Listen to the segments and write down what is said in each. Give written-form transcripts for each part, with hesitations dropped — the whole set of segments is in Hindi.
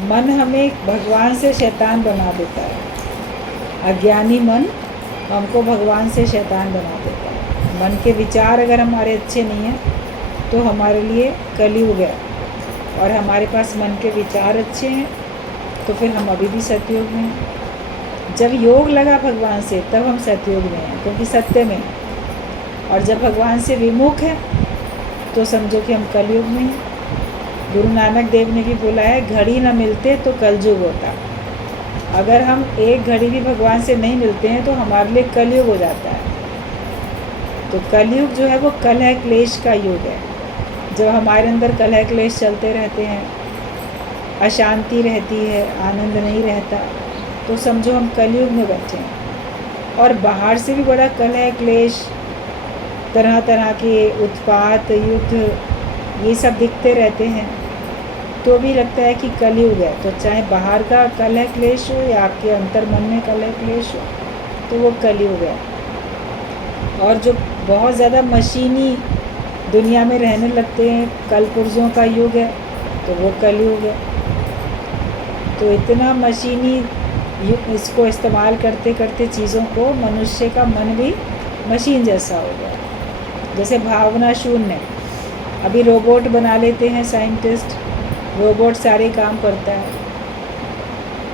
मन हमें भगवान से शैतान बना देता है। अज्ञानी मन हमको भगवान से शैतान बना देता है। मन के विचार अगर हमारे अच्छे नहीं हैं तो हमारे लिए कलयुग है, और हमारे पास मन के विचार अच्छे हैं तो फिर हम अभी भी सतयुग में हैं। जब योग लगा भगवान से तब हम सतयुग में हैं, क्योंकि सत्य में हैं। और जब भगवान से विमुख है तो समझो कि हम कलयुग में हैं। गुरु नानक देव ने भी बोला है, घड़ी न मिलते तो कलयुग होता। अगर हम एक घड़ी भी भगवान से नहीं मिलते हैं तो हमारे लिए कलयुग हो जाता है। तो कलयुग जो है वो कलह क्लेश का युग है। जब हमारे अंदर कलह क्लेश चलते रहते हैं, अशांति रहती है, आनंद नहीं रहता, तो समझो हम कलयुग में बैठे हैं। और बाहर से भी बड़ा कलह क्लेश, तरह तरह के उत्पात, युद्ध, ये सब दिखते रहते हैं, तो भी लगता है कि कलयुग है। तो चाहे बाहर का कलह क्लेश हो या आपके अंतर मन में कलह क्लेश हो, तो वो कलयुग है। और जो बहुत ज़्यादा मशीनी दुनिया में रहने लगते हैं, कलपुर्जों का युग है, तो वो कलयुग है। तो इतना मशीनी युग, इसको इस्तेमाल करते करते चीज़ों को, मनुष्य का मन भी मशीन जैसा हो गया। जैसे भावना शून्य, अभी रोबोट बना लेते हैं साइंटिस्ट, रोबोट सारे काम करता है,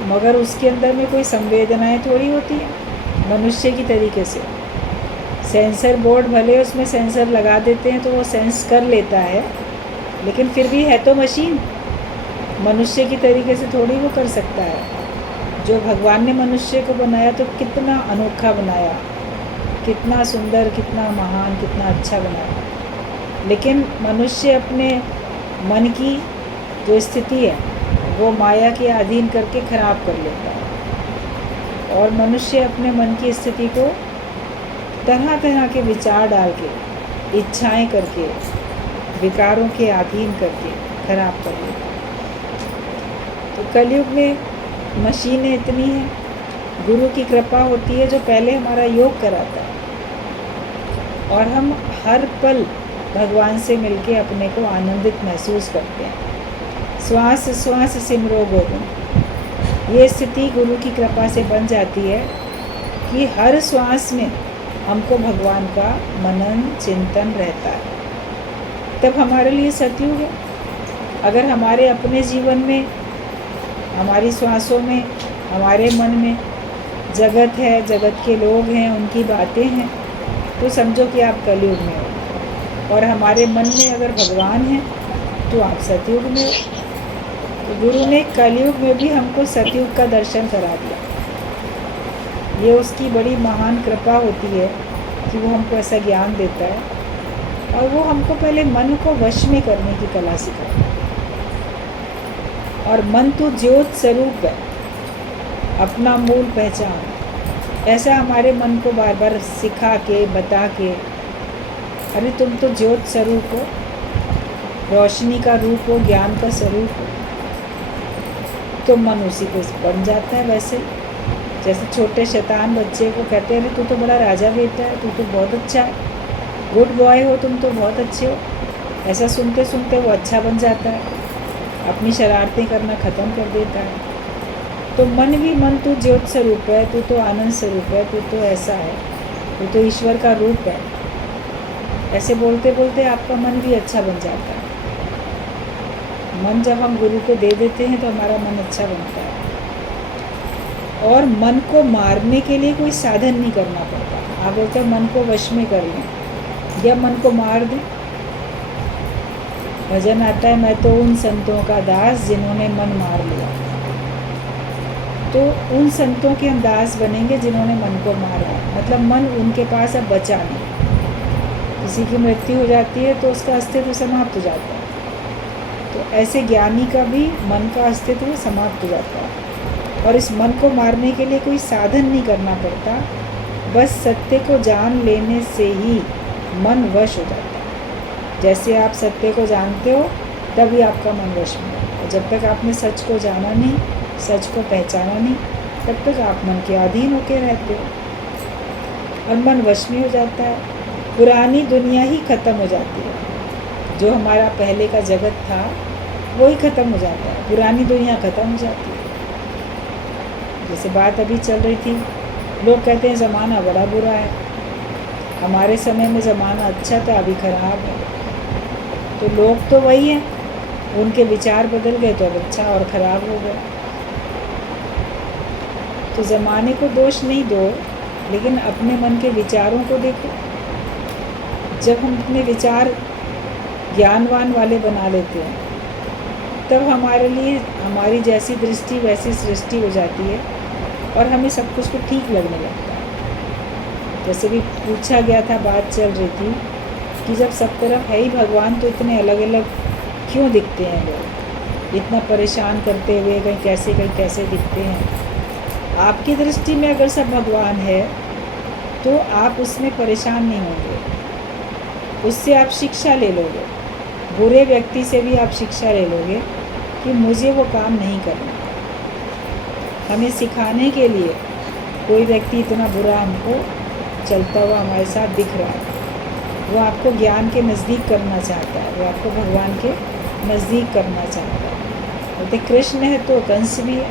मगर उसके अंदर में कोई संवेदनाएं थोड़ी होती हैं मनुष्य की तरीके से। सेंसर बोर्ड भले उसमें सेंसर लगा देते हैं तो वो सेंस कर लेता है, लेकिन फिर भी है तो मशीन, मनुष्य की तरीके से थोड़ी वो कर सकता है। जो भगवान ने मनुष्य को बनाया तो कितना अनोखा बनाया, कितना सुंदर, कितना महान, कितना अच्छा बनाया। लेकिन मनुष्य अपने मन की जो स्थिति है वो माया के अधीन करके खराब कर लेता है। और मनुष्य अपने मन की स्थिति को तरह तरह के विचार डाल के, इच्छाएं करके, विकारों के अधीन करके खराब कर लेता है। तो कलयुग में मशीनें इतनी हैं, गुरु की कृपा होती है जो पहले हमारा योग कराता है, और हम हर पल भगवान से मिलके अपने को आनंदित महसूस करते हैं। श्वास श्वास सिमरो गोविंद, ये स्थिति गुरु की कृपा से बन जाती है कि हर श्वास में हमको भगवान का मनन चिंतन रहता है। तब हमारे लिए सतयुग है। अगर हमारे अपने जीवन में, हमारी श्वासों में, हमारे मन में जगत है, जगत के लोग हैं, उनकी बातें हैं, तो समझो कि आप कलयुग में हो। और हमारे मन में अगर भगवान है तो आप सतयुग में हो। तो गुरु ने कलयुग में भी हमको सतयुग का दर्शन करा दिया। ये उसकी बड़ी महान कृपा होती है कि वो हमको ऐसा ज्ञान देता है, और वो हमको पहले मन को वश में करने की कला सिखाता है। और मन तो ज्योत स्वरूप है, अपना मूल पहचान, ऐसा हमारे मन को बार बार सिखा के, बता के, अरे तुम तो ज्योत स्वरूप हो, रोशनी का रूप हो, ज्ञान का स्वरूप हो। तो मन उसी को बन जाता है। वैसे जैसे छोटे शैतान बच्चे को कहते हैं, तू तो बड़ा राजा बेटा है, तू तो बहुत अच्छा है, गुड बॉय हो, तुम तो बहुत अच्छे हो। ऐसा सुनते सुनते वो अच्छा बन जाता है, अपनी शरारतें करना ख़त्म कर देता है। तो मन भी, मन तू ज्योत स्वरूप है, तू तो आनंद स्वरूप है, तू तो ऐसा है, तू तो ईश्वर का रूप है। ऐसे बोलते बोलते आपका मन भी अच्छा बन जाता है। मन जब हम गुरु को दे देते हैं तो हमारा मन अच्छा बनता है। और मन को मारने के लिए कोई साधन नहीं करना पड़ता। आप बोलते हैं मन को वश में कर लें या मन को मार दें। भजन आता है, मैं तो उन संतों का दास जिन्होंने मन मार लिया। तो उन संतों के हम दास बनेंगे जिन्होंने मन को मारा, मतलब मन उनके पास अब बचा नहीं। किसी की मृत्यु हो जाती है तो उसका अस्तित्व समाप्त हो जाता है, तो ऐसे ज्ञानी का भी मन का अस्तित्व समाप्त हो जाता है। और इस मन को मारने के लिए कोई साधन नहीं करना पड़ता, बस सत्य को जान लेने से ही मन वश हो जाता है। जैसे आप सत्य को जानते हो तभी आपका मन वश में है, और जब तक आपने सच को जाना नहीं, सच को पहचाना नहीं, तब तक आप मन के अधीन होकर रहते हो और मन वश में हो जाता है। पुरानी दुनिया ही ख़त्म हो जाती है। जो हमारा पहले का जगत था वही ख़त्म हो जाता है, पुरानी दुनिया ख़त्म हो जाती है। जैसे बात अभी चल रही थी, लोग कहते हैं ज़माना बड़ा बुरा है, हमारे समय में ज़माना अच्छा था, अभी ख़राब है। तो लोग तो वही हैं, उनके विचार बदल गए तो अब अच्छा और ख़राब हो गया। तो ज़माने को दोष नहीं दो, लेकिन अपने मन के विचारों को देखो। जब हम अपने विचार ज्ञानवान वाले बना लेते हैं, तब हमारे लिए हमारी जैसी दृष्टि वैसी सृष्टि हो जाती है और हमें सब कुछ को ठीक लगने लगता है। जैसे भी पूछा गया था, बात चल रही थी कि जब सब तरफ है ही भगवान, तो इतने अलग अलग क्यों दिखते हैं लोग, इतना परेशान करते हुए कहीं कैसे दिखते हैं। आपकी दृष्टि में अगर सब भगवान है तो आप उसमें परेशान नहीं होंगे, उससे आप शिक्षा ले लोगे। बुरे व्यक्ति से भी आप शिक्षा ले लोगे कि मुझे वो काम नहीं करना। हमें सिखाने के लिए कोई व्यक्ति इतना बुरा हमको चलता हुआ हमारे साथ दिख रहा है, वो आपको ज्ञान के नज़दीक करना चाहता है, वो आपको भगवान के नज़दीक करना चाहता है। बोलते कृष्ण है तो कंस भी है,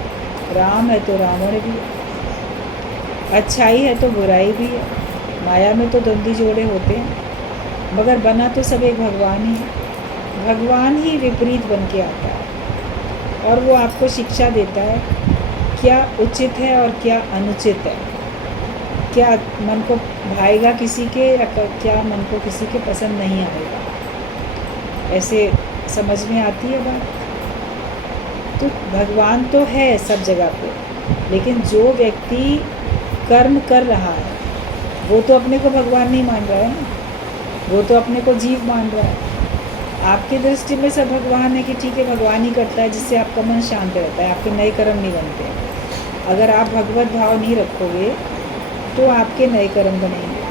राम है तो रावण भी है, अच्छाई है तो बुराई भी है, माया में तो द्वंद्वी जोड़े होते हैं, मगर बना तो सब एक भगवान ही है। भगवान ही विपरीत बन के आता है और वो आपको शिक्षा देता है क्या उचित है और क्या अनुचित है, क्या मन को भाएगा किसी के या क्या मन को किसी के पसंद नहीं आएगा। ऐसे समझ में आती है बात। तो भगवान तो है सब जगह पे, लेकिन जो व्यक्ति कर्म कर रहा है वो तो अपने को भगवान नहीं मान रहा है ना, वो तो अपने को जीव मान रहा है। आपकी दृष्टि में सब भगवान है कि ठीक है भगवान ही करता है, जिससे आपका मन शांत रहता है, आपके नए कर्म नहीं बनते। अगर आप भगवत भाव नहीं रखोगे तो आपके नए कर्म बनेंगे,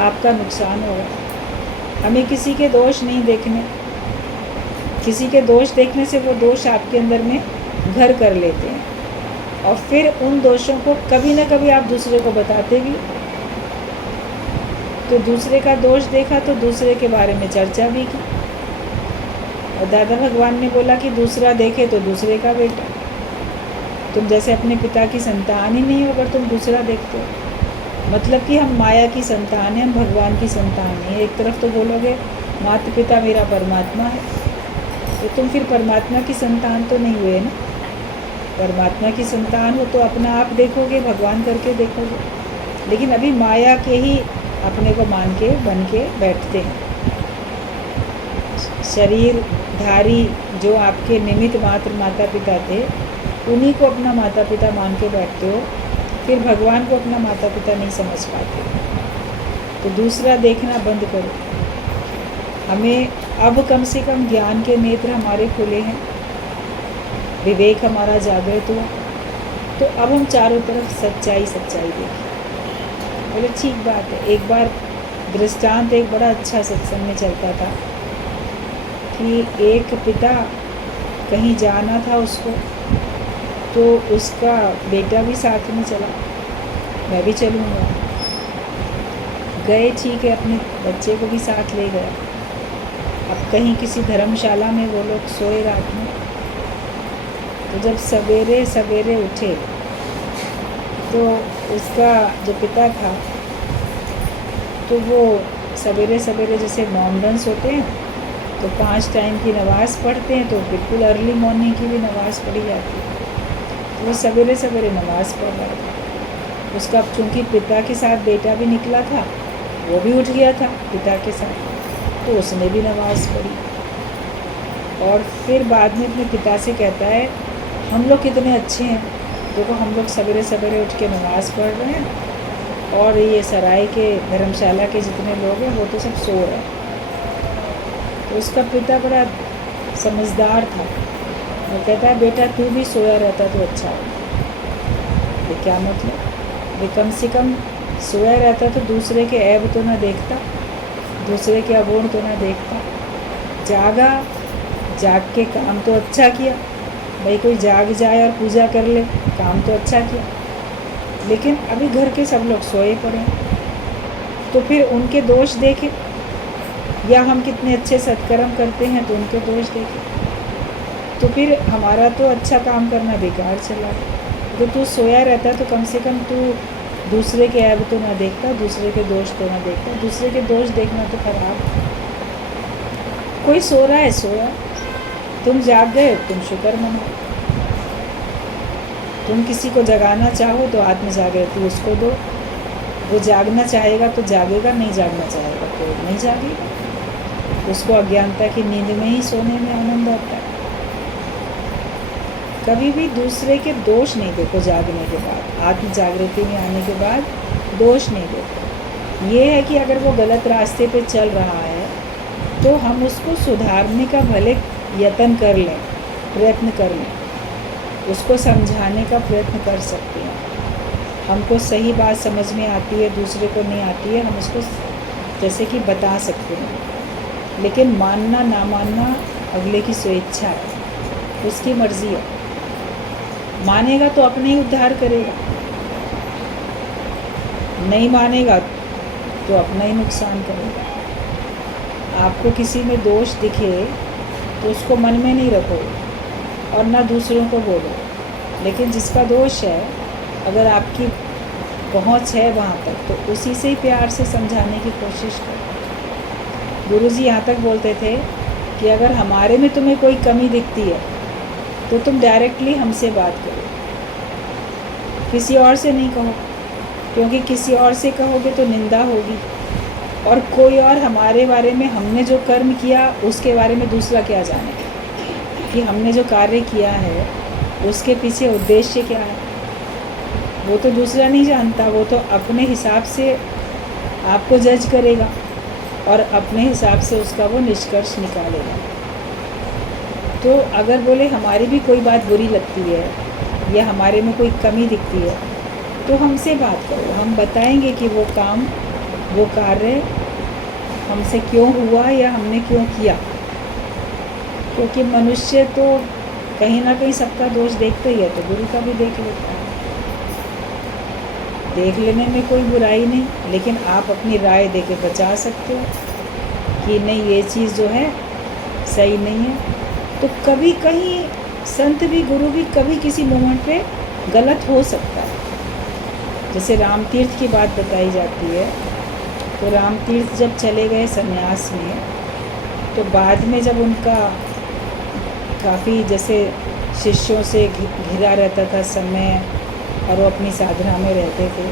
आपका नुकसान होगा। हमें किसी के दोष नहीं देखने, किसी के दोष देखने से वो दोष आपके अंदर में घर कर लेते हैं और फिर उन दोषों को कभी ना कभी आप दूसरे को बताते भी। तो दूसरे का दोष देखा तो दूसरे के बारे में चर्चा भी की। और दादा भगवान ने बोला कि दूसरा देखे तो दूसरे का बेटा। तुम जैसे अपने पिता की संतान ही नहीं हो अगर तुम दूसरा देखते हो। मतलब कि हम माया की संतान हैं, हम भगवान की संतान नहीं है। एक तरफ तो बोलोगे माता पिता मेरा परमात्मा है, तो तुम फिर परमात्मा की संतान तो नहीं हुए ना। परमात्मा की संतान हो तो अपना आप देखोगे, भगवान करके देखोगे। लेकिन अभी माया के ही अपने को मान के बन के बैठते हैं। शरीरधारी जो आपके निमित्त मात्र माता पिता थे, उन्हीं को अपना माता पिता मान के बैठते हो, फिर भगवान को अपना माता पिता नहीं समझ पाते। तो दूसरा देखना बंद करो। हमें अब कम से कम ज्ञान के नेत्र हमारे खुले हैं, विवेक हमारा जागृत हुआ, तो अब हम चारों तरफ सच्चाई देखें। बोले ठीक बात है। एक बार दृष्टांत एक बड़ा अच्छा सत्संग में चलता था कि एक पिता कहीं जाना था उसको, तो उसका बेटा भी साथ में चला, मैं भी चलूँगा। गए, ठीक है, अपने बच्चे को भी साथ ले गया। अब कहीं किसी धर्मशाला में वो लोग सोए रात में, तो जब सवेरे सवेरे उठे तो उसका जो पिता था, तो वो सवेरे सवेरे जैसे मॉमडन्स होते हैं तो 5 टाइम की नमाज़ पढ़ते हैं, तो बिल्कुल अर्ली मॉर्निंग की भी नमाज़ पढ़ी जाती है। तो वो सवेरे सवेरे नमाज़ पढ़ रहा था। उसका चूँकि पिता के साथ बेटा भी निकला था, वो भी उठ गया था पिता के साथ, तो उसने भी नमाज़ पढ़ी। और फिर बाद में अपने पिता से कहता है हम लोग कितने अच्छे हैं, देखो हम लोग सवेरे सवेरे उठ के नमाज़ पढ़ रहे हैं और ये सराय के धर्मशाला के जितने लोग हैं वो तो सब सो रहे हैं। तो उसका पिता बड़ा समझदार था, वो कहता है बेटा तू भी सोया रहता तो अच्छा होता। ये क्या मतलब? वे कम से कम सोया रहता तो दूसरे के ऐब तो ना देखता, दूसरे के अगुण तो ना देखता। जागा, जाग के काम तो अच्छा किया, भाई कोई जाग जाए और पूजा कर ले, काम तो अच्छा किया। लेकिन अभी घर के सब लोग सोए पड़े हैं, तो फिर उनके दोष देखे, या हम कितने अच्छे सत्कर्म करते हैं तो उनके दोष देखे। तो फिर हमारा तो अच्छा काम करना बेकार चला। तो तू सोया रहता तो कम से कम तू दूसरे के ऐब तो ना देखता, दूसरे के दोष तो ना देखता। दूसरे के दोष देखना तो खराब। कोई सो रहा है सोया, तुम जाग गए तुम शुक्र मनाओ। तुम किसी को जगाना चाहो तो आत्म जागृति उसको दो। वो जागना चाहेगा तो जागेगा, नहीं जागना चाहेगा तो नहीं जागेगा। उसको अज्ञानता की नींद में ही सोने में आनंद आता है। कभी भी दूसरे के दोष नहीं देखो जागने के बाद, आत्म जागृति में आने के बाद दोष नहीं देखो। ये है कि अगर वो गलत रास्ते पे चल रहा है तो हम उसको सुधारने का भले यत्न कर लें, प्रयत्न कर लें, उसको समझाने का प्रयत्न कर सकते हैं। हमको सही बात समझ में आती है, दूसरे को नहीं आती है, हम उसको जैसे कि बता सकते हैं। लेकिन मानना ना मानना अगले की स्वेच्छा है, उसकी मर्ज़ी है। मानेगा तो अपने ही उद्धार करेगा, नहीं मानेगा तो अपना ही नुकसान करेगा। आपको किसी में दोष दिखे तो उसको मन में नहीं रखो और ना दूसरों को बोलो। लेकिन जिसका दोष है, अगर आपकी पहुंच है वहाँ तक, तो उसी से ही प्यार से समझाने की कोशिश करो। गुरुजी यहाँ तक बोलते थे कि अगर हमारे में तुम्हें कोई कमी दिखती है तो तुम डायरेक्टली हमसे बात करो, किसी और से नहीं कहो। क्योंकि किसी और से कहोगे तो निंदा होगी, और कोई और हमारे बारे में, हमने जो कर्म किया उसके बारे में दूसरा क्या जाने कि हमने जो कार्य किया है उसके पीछे उद्देश्य क्या है, वो तो दूसरा नहीं जानता। वो तो अपने हिसाब से आपको जज करेगा और अपने हिसाब से उसका वो निष्कर्ष निकालेगा। तो अगर बोले हमारी भी कोई बात बुरी लगती है या हमारे में कोई कमी दिखती है तो हमसे बात करो, हम बताएंगे कि वो काम, वो कार्य हमसे क्यों हुआ या हमने क्यों किया। क्योंकि मनुष्य तो कहीं ना कहीं सबका दोष देखते ही है, तो गुरु का भी देख लेता है। देख लेने में कोई बुराई नहीं, लेकिन आप अपनी राय दे के बचा सकते हो कि नहीं ये चीज़ जो है सही नहीं है। तो कभी कहीं संत भी, गुरु भी कभी किसी मोमेंट पे गलत हो सकता है। जैसे राम तीर्थ की बात बताई जाती है, तो राम तीर्थ जब चले गए संन्यास में, तो बाद में जब उनका काफ़ी जैसे शिष्यों से घिरा रहता था समय और वो अपनी साधना में रहते थे,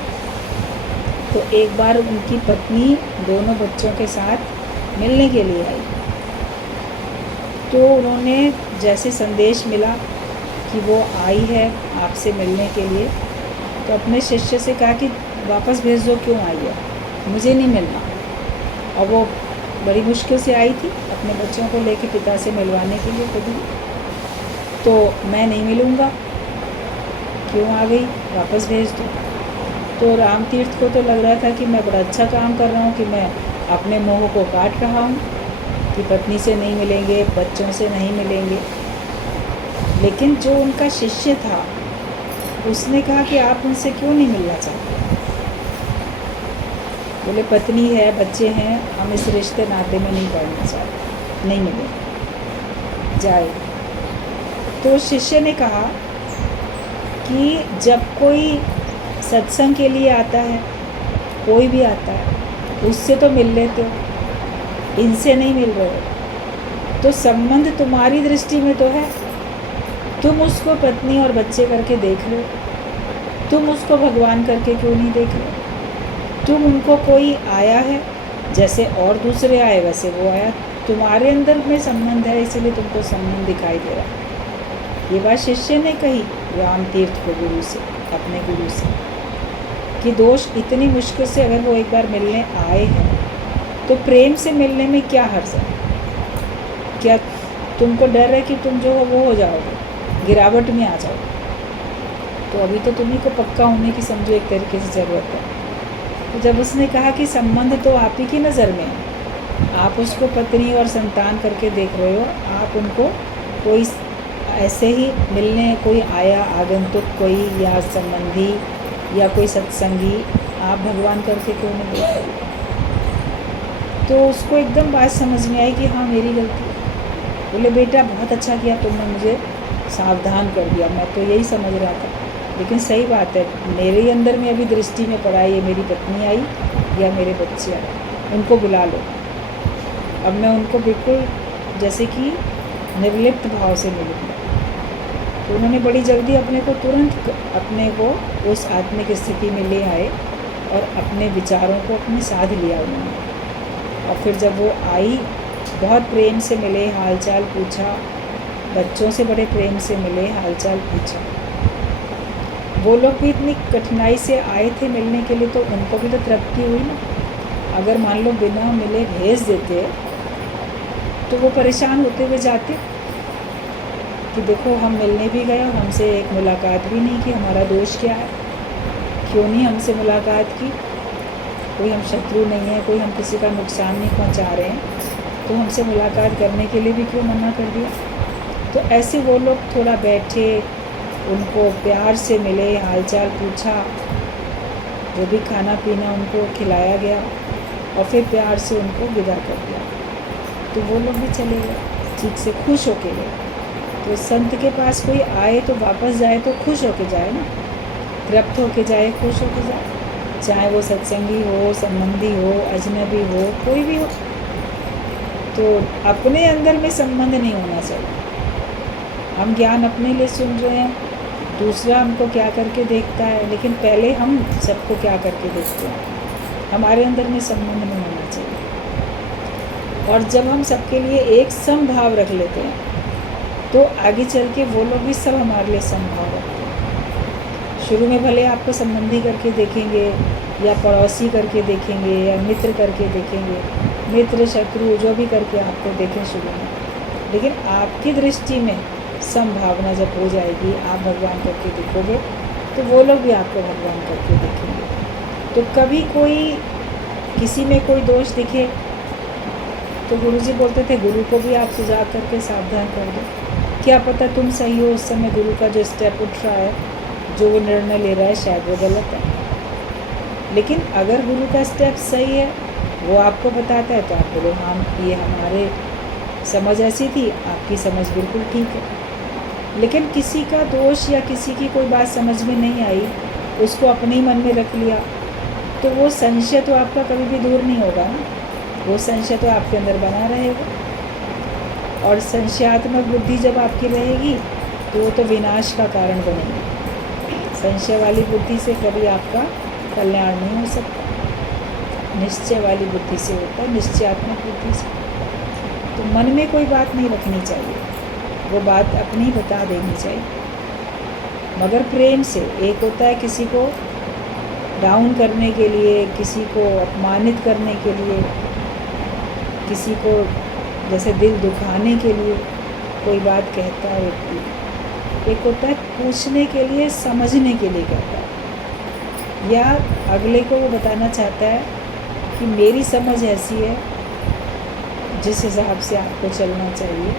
तो एक बार उनकी पत्नी दोनों बच्चों के साथ मिलने के लिए आई। तो उन्होंने जैसे संदेश मिला कि वो आई है आपसे मिलने के लिए, तो अपने शिष्य से कहा कि वापस भेज दो, क्यों आई है, मुझे नहीं मिलना। और वो बड़ी मुश्किल से आई थी अपने बच्चों को लेके पिता से मिलवाने के लिए खुद ही। तो मैं नहीं मिलूँगा, क्यों आ गई, वापस भेज दो। तो राम तीर्थ को तो लग रहा था कि मैं बड़ा अच्छा काम कर रहा हूँ कि मैं अपने मोह को काट रहा हूँ कि पत्नी से नहीं मिलेंगे, बच्चों से नहीं मिलेंगे। लेकिन जो उनका शिष्य था उसने कहा कि आप उनसे क्यों नहीं मिलना चाहते। बोले पत्नी है, बच्चे हैं, हम इस रिश्ते नाते में नहीं पड़ना चाहते, नहीं मिले, जाए। तो शिष्य ने कहा कि जब कोई सत्संग के लिए आता है, कोई भी आता है, उससे तो मिल लेते हो, इनसे नहीं मिल रहे हो, तो संबंध तुम्हारी दृष्टि में तो है, तुम उसको पत्नी और बच्चे करके देख लो, तुम उसको भगवान करके क्यों नहीं देख रहे। तुम उनको कोई आया है, जैसे और दूसरे आए वैसे वो आया, तुम्हारे अंदर में संबंध है, इसलिए तुमको संबंध दिखाई दे रहा है। ये बात शिष्य ने कही राम तीर्थ को गुरु से, अपने गुरु से, कि दोष इतनी मुश्किल से अगर वो एक बार मिलने आए हैं तो प्रेम से मिलने में क्या हर्ज है। क्या तुमको डर है कि तुम जो हो वो हो जाओगे, गिरावट में आ जाओगे। तो अभी तो तुम्ही को पक्का होने की समझो एक तरीके से ज़रूरत है। तो जब उसने कहा कि संबंध तो आप ही की नज़र में है, आप उसको पत्नी और संतान करके देख रहे हो, आप उनको कोई ऐसे ही मिलने कोई आया आगंतुक कोई या संबंधी या कोई सत्संगी, आप भगवान करके क्यों नहीं देख रहे। तो उसको एकदम बात समझ में आई कि हाँ मेरी गलती है, बोले बेटा बहुत अच्छा किया, तुमने मुझे सावधान कर दिया, मैं तो यही समझ रहा था। लेकिन सही बात है, मेरे ही अंदर में अभी दृष्टि में पड़ा है, ये मेरी पत्नी आई या मेरे बच्चे आए, उनको बुला लो। अब मैं उनको बिल्कुल जैसे कि निर्लिप्त भाव से मिलूँगा। तो उन्होंने बड़ी जल्दी अपने को तुरंत अपने को उस आत्मिक स्थिति में ले आए और अपने विचारों को अपने साथ लिया उन्होंने। और फिर जब वो आई, बहुत प्रेम से मिले, हालचाल पूछा, बच्चों से बड़े प्रेम से मिले, हालचाल पूछा। वो लोग भी इतनी कठिनाई से आए थे मिलने के लिए, तो उनको भी तो तृप्ति हुई ना। अगर मान लो बिना मिले भेज देते तो वो परेशान होते हुए जाते कि देखो हम मिलने भी गए और हमसे एक मुलाकात भी नहीं की, हमारा दोष क्या है, क्यों नहीं हमसे मुलाकात की, कोई हम शत्रु नहीं है, कोई हम किसी का नुकसान नहीं पहुंचा रहे हैं, तो हमसे मुलाकात करने के लिए भी क्यों मना कर दिया। तो ऐसे वो लोग थोड़ा बैठे, उनको प्यार से मिले, हालचाल पूछा, जो भी खाना पीना उनको खिलाया गया और फिर प्यार से उनको विदा कर दिया। तो वो लोग भी चले गए, ठीक से खुश होके गए। तो संत के पास कोई आए तो वापस जाए तो खुश होके जाए ना, तृप्त होके जाए, खुश होके जाए, चाहे वो सत्संगी हो, संबंधी हो, अजनबी हो, कोई भी हो। तो अपने अंदर में संबंध नहीं होना चाहिए। हम ज्ञान अपने लिए सुन रहे हैं, दूसरा हमको क्या करके देखता है, लेकिन पहले हम सबको क्या करके देखते हैं, हमारे अंदर में संबंध नहीं होना चाहिए। और जब हम सबके लिए एक समभाव रख लेते हैं तो आगे चल के वो लोग भी सब हमारे लिए समभाव रखते हैं। शुरू में भले आपको संबंधी करके देखेंगे या पड़ोसी करके देखेंगे या मित्र करके देखेंगे, मित्र शत्रु जो भी करके आपको देखें शुरू में, लेकिन आपकी दृष्टि में संभावना जब हो जाएगी, आप भगवान करके देखोगे तो वो लोग भी आपको भगवान करके देखेंगे। तो कभी कोई किसी में कोई दोष दिखे तो गुरुजी बोलते थे गुरु को भी आप सुझाव करके सावधान कर दो, क्या पता तुम सही हो, उस समय गुरु का जो स्टेप उठ रहा है, जो वो निर्णय ले रहा है, शायद वो गलत है। लेकिन अगर गुरु का स्टेप सही है, वो आपको बताता है, तो आप बोलो हाँ ये हमारे समझ ऐसी थी, आपकी समझ बिल्कुल ठीक है। लेकिन किसी का दोष या किसी की कोई बात समझ में नहीं आई, उसको अपने ही मन में रख लिया, तो वो संशय तो आपका कभी भी दूर नहीं होगा ना, वो संशय तो आपके अंदर बना रहेगा। और संशयात्मक बुद्धि जब आपकी रहेगी तो वो तो विनाश का कारण बनेगी। संशय वाली बुद्धि से कभी आपका कल्याण नहीं हो सकता, निश्चय वाली बुद्धि से होता है, निश्चयात्मक बुद्धि से। तो मन में कोई बात नहीं रखनी चाहिए, वो बात अपनी ही बता देनी चाहिए, मगर प्रेम से। एक होता है किसी को डाउन करने के लिए, किसी को अपमानित करने के लिए, किसी को जैसे दिल दुखाने के लिए कोई बात कहता है व्यक्ति। एक होता है पूछने के लिए, समझने के लिए कहता है, या अगले को वो बताना चाहता है कि मेरी समझ ऐसी है, जिस हिसाब से आपको चलना चाहिए,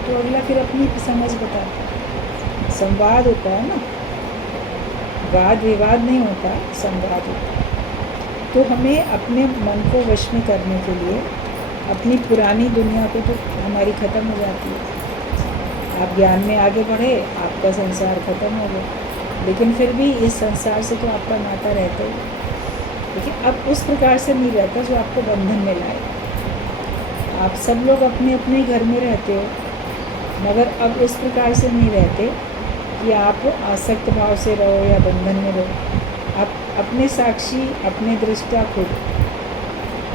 तो अगला फिर अपनी समझ बताता है। संवाद होता है ना, वाद विवाद नहीं होता, संवाद होता है। तो हमें अपने मन को वश में करने के लिए अपनी पुरानी दुनिया को तो हमारी ख़त्म हो जाती है। आप ज्ञान में आगे बढ़े, आपका संसार ख़त्म हो गया, लेकिन फिर भी इस संसार से तो आपका नाता रहता ही, लेकिन अब उस प्रकार से नहीं रहता जो आपको बंधन में लाए। आप सब लोग अपने अपने घर में रहते हो, मगर अब उस प्रकार से नहीं रहते कि आप आसक्त भाव से रहो या बंधन में रहो। आप अपने साक्षी, अपने दृष्टा खुद,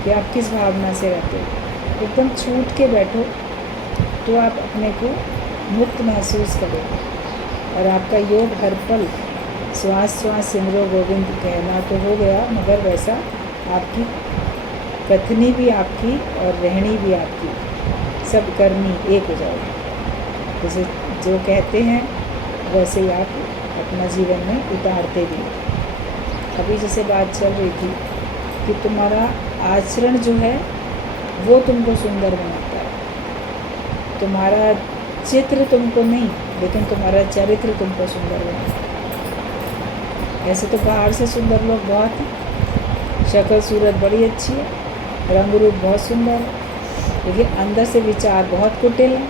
कि आप किस भावना से रहते हो, एकदम छूट के बैठो तो आप अपने को मुक्त महसूस करोगे। और आपका योग हर पल श्वास श्वास सिमरो गोविंद कहना तो हो गया, मगर वैसा आपकी कथनी भी आपकी और रहनी भी आपकी, सब करनी एक हो जाएगी। जैसे जो कहते हैं वैसे ही आप अपना जीवन में उतारते भी। अभी जैसे बात चल रही थी कि तुम्हारा आचरण जो है वो तुमको सुंदर बनाता है, तुम्हारा चित्र तुमको नहीं, लेकिन तुम्हारा चरित्र तुमको सुंदर बनाता है। ऐसे तो बाहर से सुंदर लोग बहुत हैं, शक्ल सूरत बड़ी अच्छी है, रंग रूप बहुत सुंदर है, लेकिन अंदर से विचार बहुत कुटिल है।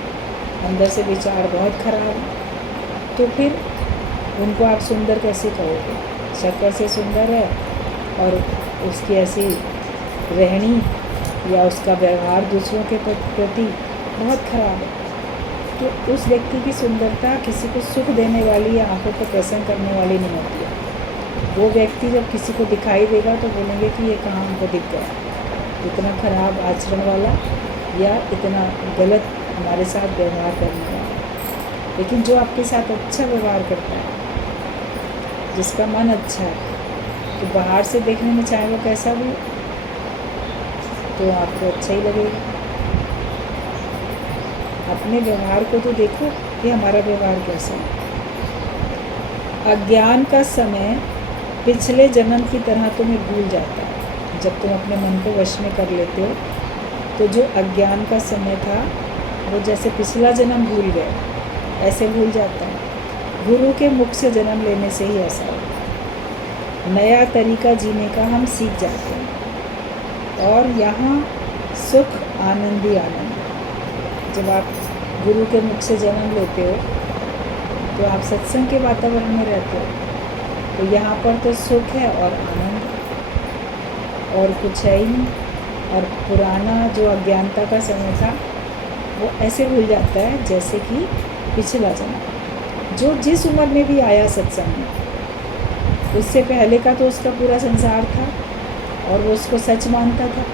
अंदर से विचार बहुत खराब है, तो फिर उनको आप सुंदर कैसे कहोगे? शक्ल से सुंदर है और उसकी ऐसी रहनी या उसका व्यवहार दूसरों के प्रति बहुत खराब है, तो उस व्यक्ति की सुंदरता किसी को सुख देने वाली या आंखों को प्रसन्न करने वाली नहीं होती है। वो व्यक्ति जब किसी को दिखाई देगा तो बोलेंगे कि ये कहाँ हमको दिख गया, इतना खराब आचरण वाला या इतना गलत हमारे साथ व्यवहार करने वाला। लेकिन जो आपके साथ अच्छा व्यवहार करता है, जिसका मन अच्छा है, तो बाहर से देखने में चाहे वो कैसा भी तो आपको अच्छा ही लगेगा। अपने व्यवहार को तो देखो कि हमारा व्यवहार कैसा है। अज्ञान का समय पिछले जन्म की तरह तुम्हें भूल जाता है। जब तुम अपने मन को वश में कर लेते हो तो जो अज्ञान का समय था वो जैसे पिछला जन्म भूल गए, ऐसे भूल जाता है। गुरु के मुख से जन्म लेने से ही ऐसा होता। नया तरीका जीने का हम सीख जाते हैं और यहाँ सुख आनंद ही आनंद। जब आप गुरु के मुख से जन्म लेते हो तो आप सत्संग के वातावरण में रहते हो, तो यहाँ पर तो सुख है और आनंद और कुछ है ही नहीं। और पुराना जो अज्ञानता का समय था वो ऐसे भूल जाता है जैसे कि पिछला जन्म। जो जिस उम्र में भी आया सत्संग में, उससे पहले का तो उसका पूरा संसार था और वो उसको सच मानता था।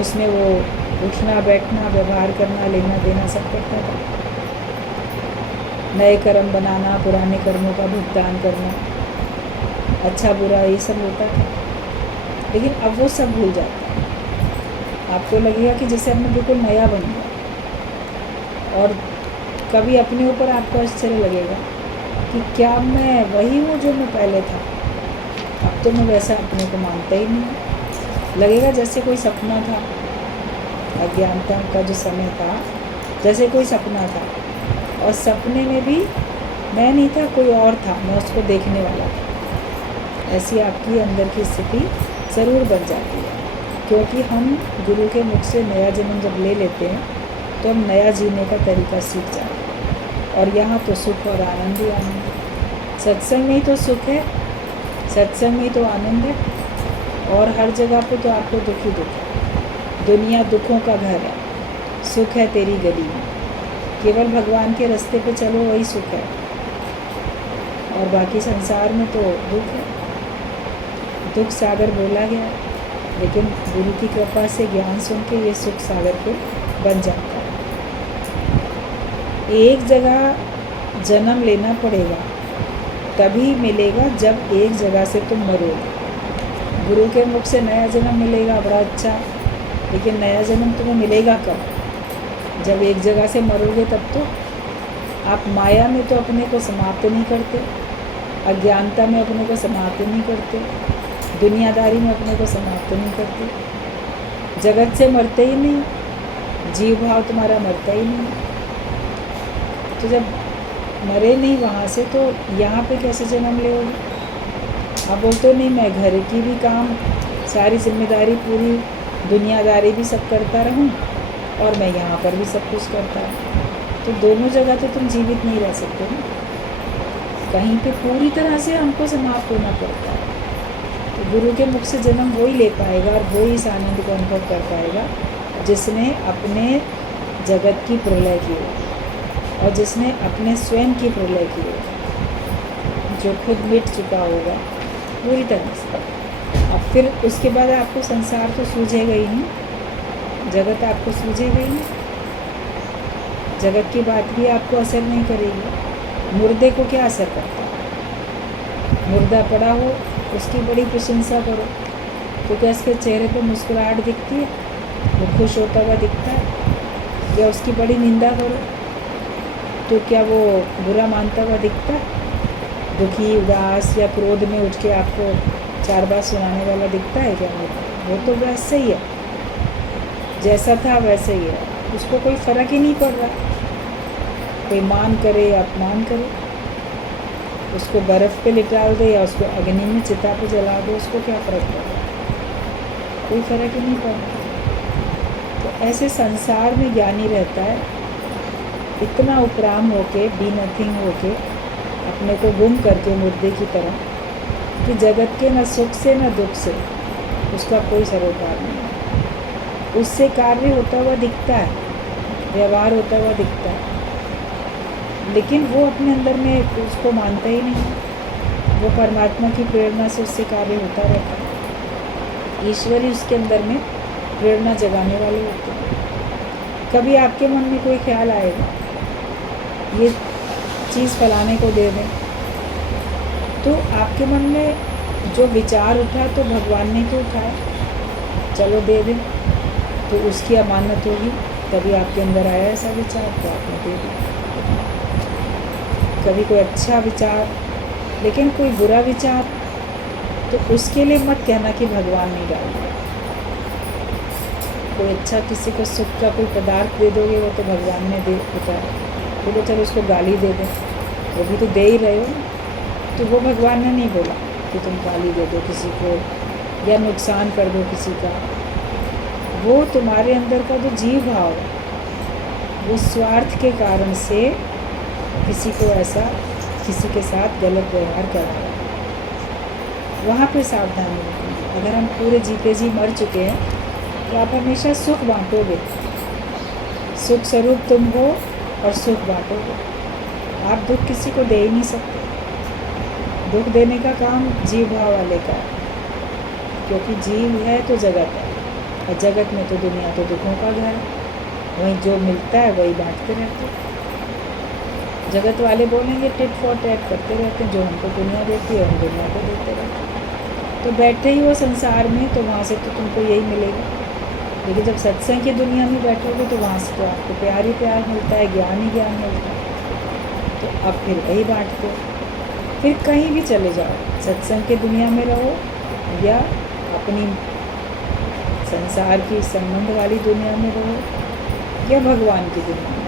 उसमें वो उठना बैठना व्यवहार करना लेना देना सब करता था। नए कर्म बनाना, पुराने कर्मों का भुगतान करना, अच्छा बुरा ये सब होता था। लेकिन अब वो सब भूल जाता है। आपको लगेगा कि जैसे आपने बिल्कुल नया बन गया। और कभी अपने ऊपर आपको आश्चर्य लगेगा कि क्या मैं वही हूँ जो मैं पहले था। अब तो मैं वैसा अपने को मानता ही नहीं। लगेगा जैसे कोई सपना था। अज्ञानता का जो समय था जैसे कोई सपना था, और सपने में भी मैं नहीं था, कोई और था, मैं उसको देखने वाला था। ऐसी आपकी अंदर की स्थिति ज़रूर बन जाती है, क्योंकि हम गुरु के मुख से नया जन्म जब ले लेते हैं तो हम नया जीने का तरीका सीख जाते हैं। और यहाँ तो सुख और आनंद ही आनंद है। सत्संग में ही तो सुख है, सत्संग में ही तो आनंद है, और हर जगह पे तो आपको दुख ही दुख है। दुनिया दुखों का घर है, सुख है तेरी गली में। केवल भगवान के रास्ते पे चलो वही सुख है, और बाकी संसार में तो दुख है। दुख सागर बोला गया, लेकिन गुरु की कृपा से ज्ञान सुन के ये सुख सागर पे बन जाता है। एक जगह जन्म लेना पड़ेगा, तभी मिलेगा जब एक जगह से तुम मरोगे। गुरु के मुख से नया जन्म मिलेगा, बड़ा अच्छा, लेकिन नया जन्म तुम्हें मिलेगा कब? जब एक जगह से मरोगे तब तो। आप माया में तो अपने को समाप्त नहीं करते, अज्ञानता में अपने को समाप्त नहीं करते, दुनियादारी में अपने को समाप्त नहीं करते, जगत से मरते ही नहीं, जीव भाव तुम्हारा मरता ही नहीं। तो जब मरे नहीं वहाँ से, तो यहाँ पे कैसे जन्म लेोगे? आप बोलते हो नहीं, मैं घर की भी काम, सारी जिम्मेदारी पूरी, दुनियादारी भी सब करता रहूं और मैं यहाँ पर भी सब कुछ करता हूँ। तो दोनों जगह तो तुम जीवित नहीं रह सकते ना। कहीं पे पूरी तरह से हमको समाप्त होना पड़ता है। तो गुरु के मुख से जन्म वो ही ले पाएगा और वो ही इस आनंद को अनुभव कर पाएगा जिसने अपने जगत की प्रलय की हो और जिसने अपने स्वयं की प्रलय की हो, जो खुद मिट चुका होगा पूरी तरह से। अब फिर उसके बाद आपको संसार तो सूझेगा ही नहीं, जगत आपको सूझेगा ही नहीं, जगत की बात भी आपको असर नहीं करेगी। मुर्दे को क्या असर करता है? मुर्दा पड़ा हो उसकी बड़ी प्रशंसा करो तो क्या उसके चेहरे पर मुस्कुराहट दिखती है? वो खुश होता हुआ दिखता है? या उसकी बड़ी निंदा करो तो क्या वो बुरा मानता हुआ दिखता है? दुखी, उदास या क्रोध में उठ के आपको चार बात सुनाने वाला दिखता है क्या? वो तो वैसे ही है, जैसा था वैसे ही है, उसको कोई फ़र्क ही नहीं पड़ रहा। कोई मान करे या अपमान करे, उसको बर्फ़ पे लिटा दे या उसको अग्नि में चिता पे जला दे, उसको क्या फ़र्क पड़ रहा? कोई फ़र्क ही नहीं पड़ रहा। तो ऐसे संसार में ज्ञानी रहता है इतना उपराम होके, बी नथिंग होके, अपने को गुम करके मुर्दे की तरह, कि जगत के न सुख से न दुख से उसका कोई सरोकार नहीं है। उससे कार्य होता हुआ दिखता है, व्यवहार होता हुआ दिखता है, लेकिन वो अपने अंदर में उसको मानता ही नहीं है। वो परमात्मा की प्रेरणा से उससे कार्य होता रहता है। ईश्वर ही उसके अंदर में प्रेरणा जगाने वाले होते हैं। कभी आपके मन में कोई ख्याल आएगा, ये चीज़ फलाने को दे दें, तो आपके मन में जो विचार उठा तो भगवान ने क्यों उठाया, चलो दे दें, तो उसकी अमानत होगी। तभी आपके अंदर आया ऐसा विचार, तो आपने दे दिया। कभी कोई अच्छा विचार, लेकिन कोई बुरा विचार, तो उसके लिए मत कहना कि भगवान नहीं डाल दिया। कोई अच्छा किसी को सुख का कोई पदार्थ दे दोगे, वो तो भगवान ने दे बताया, तो चलो उसको गाली दे दें, वो भी तो दे ही रहे हो, तो वो भगवान ने नहीं बोला कि तुम गाली दे दो किसी को या नुकसान कर दो किसी का। वो तुम्हारे अंदर का जो जीव भाव है, वो स्वार्थ के कारण से किसी को ऐसा, किसी के साथ गलत व्यवहार कर रहा है। वहाँ पे सावधानी रखिए। अगर हम पूरे जीते जी मर चुके हैं, तो आप हमेशा सुख बांटोगे, सुख स्वरूप तुम हो और सुख बांटोगे। आप दुख किसी को दे ही नहीं सकते। दुख देने का काम जीव भाव वाले का है, क्योंकि जीव है तो जगत है, और जगत में तो दुनिया तो दुखों का घर है। वहीं जो मिलता है वही बांटते रहते हैं। जगत वाले बोलेंगे टिट फॉर टैट करते रहते हैं, जो हमको दुनिया देती है हम दुनिया को देते रहते हैं। तो बैठे ही वो संसार में, तो वहाँ से तो तुमको यही मिलेगा। लेकिन जब सत्संग की दुनिया में बैठोगे, तो वहाँ से तो आपको प्यार ही प्यार मिलता है, ज्ञान ही ज्ञान मिलता है। तो अब फिर वही बांटते हो। फिर कहीं भी चले जाओ, सत्संग की दुनिया में रहो या अपनी संसार की संबंध वाली दुनिया में रहो या भगवान की दुनिया में,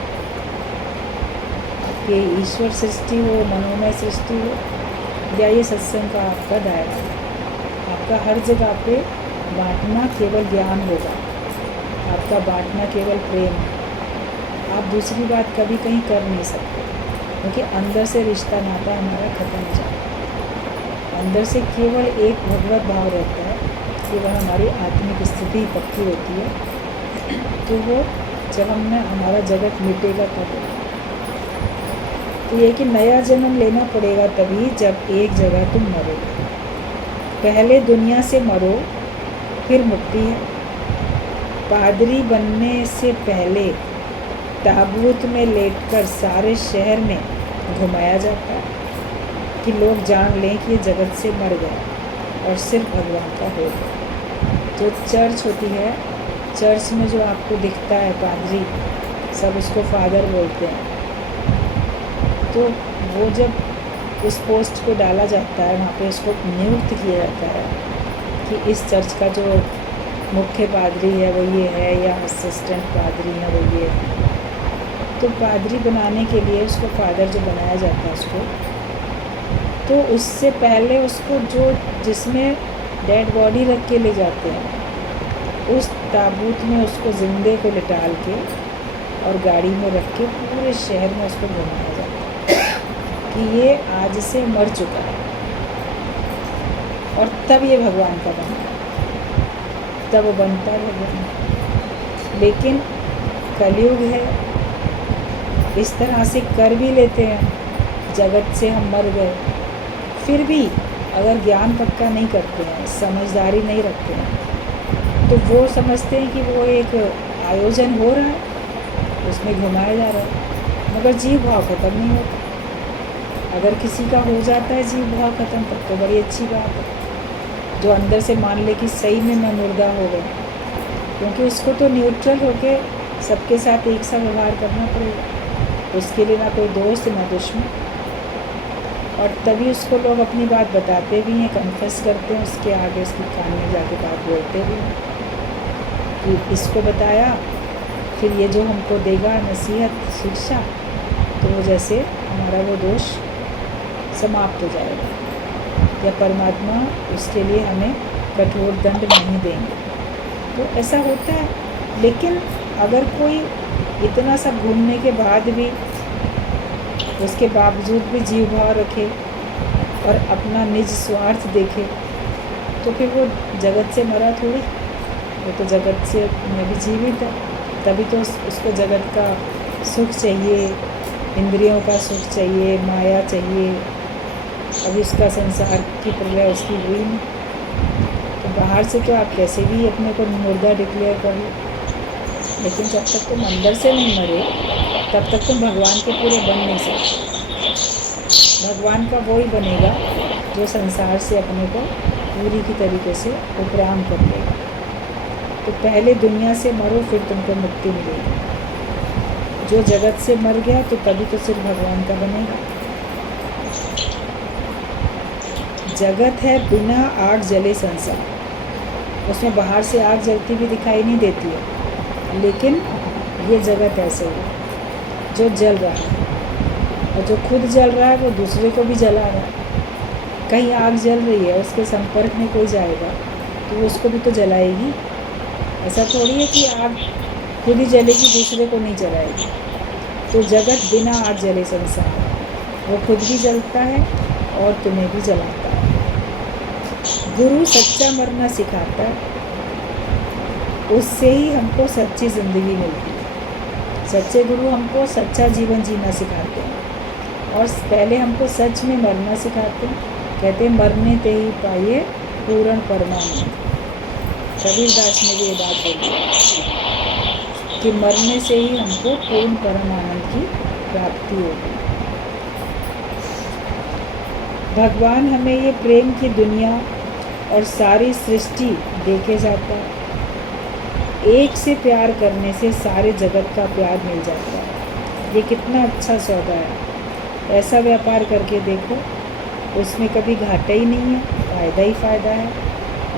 आपके ईश्वर सृष्टि हो, मनोमय सृष्टि हो, या ये सत्संग का आपका दायरा, आपका हर जगह पे बांटना केवल ज्ञान होगा, आपका बांटना केवल प्रेम है। आप दूसरी बात कभी कहीं कर नहीं सकते, क्योंकि अंदर से रिश्ता नाता हमारा खत्म हो जाता है। अंदर से केवल एक भगवत भाव रहता है कि वह हमारी आत्मिक स्थिति पक्की होती है। तो वो जब हमने हमारा जगत मिटेगा तब होगा। तो ये कि नया जन्म लेना पड़ेगा तभी जब एक जगह तुम मरोगे। पहले दुनिया से मरो, फिर मुक्ति है। पादरी बनने से पहले ताबूत में लेटकर सारे शहर में घुमाया जाता है कि लोग जान लें कि ये जगत से मर गया और सिर्फ भगवान का हो गया। जो चर्च होती है, चर्च में जो आपको दिखता है पादरी, सब उसको फादर बोलते हैं। तो वो जब उस पोस्ट पे डाला जाता है, वहाँ पे उसको नियुक्त किया जाता है कि इस चर्च का जो मुख्य पादरी है वो ये है, या असिस्टेंट पादरी है वो ये है। तो पादरी बनाने के लिए उसको फादर जो बनाया जाता है उसको, तो उससे पहले उसको जो जिसमें डेड बॉडी रख के ले जाते हैं, उस ताबूत में उसको जिंदे को लिटाल के और गाड़ी में रख के पूरे शहर में उसको घुमाया जाता है कि ये आज से मर चुका है, और तब ये भगवान का बना, तब वो बनता है भगवान। लेकिन कलयुग है, इस तरह से कर भी लेते हैं, जगत से हम मर गए, फिर भी अगर ज्ञान पक्का नहीं करते हैं, समझदारी नहीं रखते हैं, तो वो समझते हैं कि वो एक आयोजन हो रहा है, उसमें घुमाया जा रहा है, मगर जीव भाव खत्म नहीं होता। अगर किसी का हो जाता है जीव भाव खत्म, तब तो बड़ी अच्छी बात है, जो अंदर से मान ले कि सही में मैं मुर्दा हो गया, क्योंकि उसको तो न्यूट्रल होके सबके साथ एक सा व्यवहार करना पड़ेगा। उसके लिए ना कोई दोस्त ना दुश्मन, और तभी उसको लोग अपनी बात बताते भी हैं, कन्फेस करते हैं, उसके आगे उसकी कान में जाके बात बोलते भी हैं कि इसको बताया, फिर ये जो हमको देगा नसीहत शिक्षा, तो वो जैसे हमारा वो दोष समाप्त हो जाएगा, या परमात्मा उसके लिए हमें कठोर दंड नहीं देंगे। तो ऐसा होता है। लेकिन अगर कोई इतना सब घूमने के बाद भी, उसके बावजूद भी जीव भाव रखे और अपना निज स्वार्थ देखे, तो फिर वो जगत से मरा थोड़ी, वो तो जगत से में भी जीवित है। तभी तो उसको जगत का सुख चाहिए, इंद्रियों का सुख चाहिए, माया चाहिए। अभी उसका संसार की प्रलय उसकी हुई नहीं, तो बाहर से तो आप कैसे भी अपने को मुर्दा डिक्लेयर कर लो, लेकिन जब तक तुम अंदर से नहीं मरे तब तक तुम भगवान के पूरे बन नहीं सकते। भगवान का वही बनेगा जो संसार से अपने को पूरी की तरीके से उपराम कर लेगा। तो पहले दुनिया से मरो, फिर तुमको मुक्ति मिलेगी। जो जगत से मर गया तो तभी तो सिर्फ भगवान का बनेगा। जगत है बिना आग जले संसार, उसमें बाहर से आग जलती भी दिखाई नहीं देती है, लेकिन ये जगत ऐसे है जो जल रहा है, और जो खुद जल रहा है वो दूसरे को भी जला रहा है। कहीं आग जल रही है, उसके संपर्क में कोई जाएगा तो उसको भी तो जलाएगी। ऐसा थोड़ी है कि आग खुद ही जलेगी, दूसरे को नहीं जलाएगी। तो जगत बिना आग जले संसार, वो खुद भी जलता है और तुम्हें भी जलाता है। गुरु सच्चा मरना सिखाता है, उससे ही हमको सच्ची ज़िंदगी मिलती है। सच्चे गुरु हमको सच्चा जीवन जीना सिखाते हैं और पहले हमको सच में मरना सिखाते हैं। कहते हैं मरने ते ही पाइए पूर्ण परमानंद। कबीर दास ने भी ये बात बोली कि मरने से ही हमको पूर्ण परमानंद की प्राप्ति होगी। भगवान हमें ये प्रेम की दुनिया और सारी सृष्टि देके जाता है। एक से प्यार करने से सारे जगत का प्यार मिल जाता है। ये कितना अच्छा सौदा है। ऐसा व्यापार करके देखो, उसमें कभी घाटा ही नहीं है, फ़ायदा ही फ़ायदा है,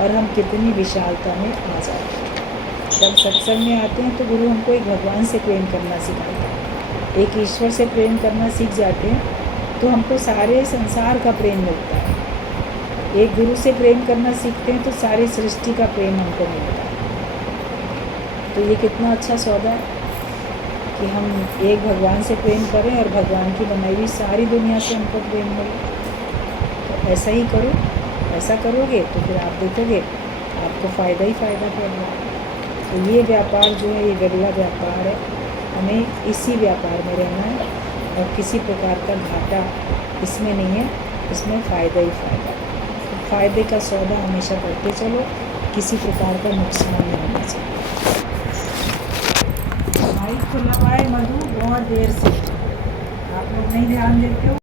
और हम कितनी विशालता में आ जाते हैं। जब सत्संग में आते हैं तो गुरु हमको एक भगवान से प्रेम करना सिखाता है, एक ईश्वर से प्रेम करना सीख जाते हैं तो हमको सारे संसार का प्रेम मिलता है। एक गुरु से प्रेम करना सीखते हैं तो सारी सृष्टि का प्रेम हमको मिलता है। तो ये कितना अच्छा सौदा है कि हम एक भगवान से प्रेम करें और भगवान की बनाई हुई सारी दुनिया से हमको प्रेम मिले। तो ऐसा ही करो, ऐसा करोगे तो फिर आप देखोगे आपको फ़ायदा ही फ़ायदा पड़ रहा है। तो ये व्यापार जो है, ये विरला व्यापार है, हमें इसी व्यापार में रहना है और किसी प्रकार का घाटा इसमें नहीं है, इसमें फ़ायदा ही फ़ायदा। तो फ़ायदे का सौदा हमेशा करते चलो, किसी प्रकार का नुकसान नहीं होना चाहिए। माइक खुला हुआ है मधु, बहुत देर से आप लोग नहीं ध्यान देते हो।